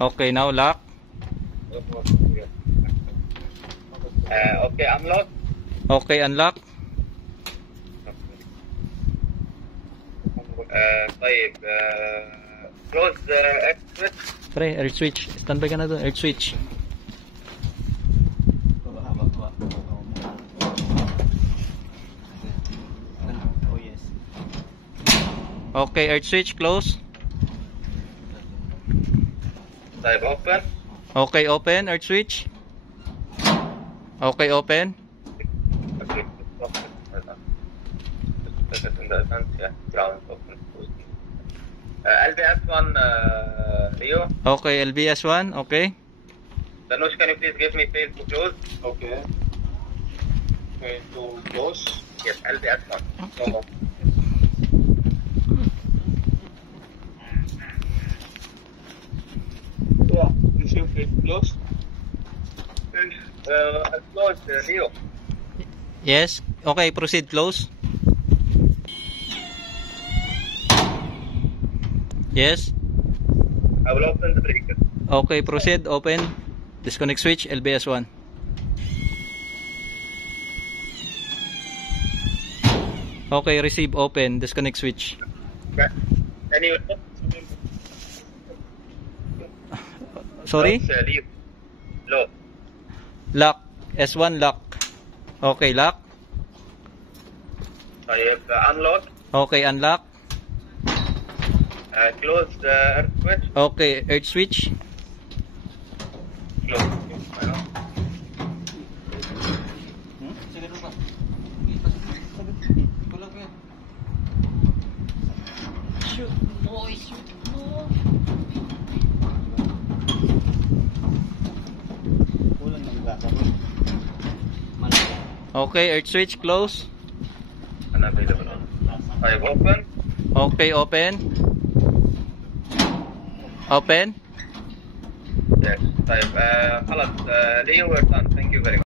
Okay, now lock. Okay, unlock. Okay, unlock. طيب close the X switch. Pre, air switch. Standby ka na doon, air switch. Oh yes. Okay, air switch, close. طيب open. Okay, open, air switch. Okay, open. Okay, in the sense, yeah, ground open. LBS1, Leo. Okay, LBS1, okay. Danush, can you please give me fail to close? Okay. Okay, to close. Yes, LBS1. So, yeah, receive it close. Close, Leo. Yes, okay, proceed, close. Yes. I will open the breaker. Okay, proceed, open. Disconnect switch, LBS1. Okay, receive, open, disconnect switch. Okay. Can you Sorry? Leo. Low. Lock, S1 lock. Okay, lock. طيب unlock. Okay, unlock. Close the earth switch. Okay, earth switch. Close. Shoot, boy, shoot, Okay, earth switch, close. Unavailable. طيب open. Okay, open. Open. Yes. طيب خلاص Leo, we're done. Thank you very much.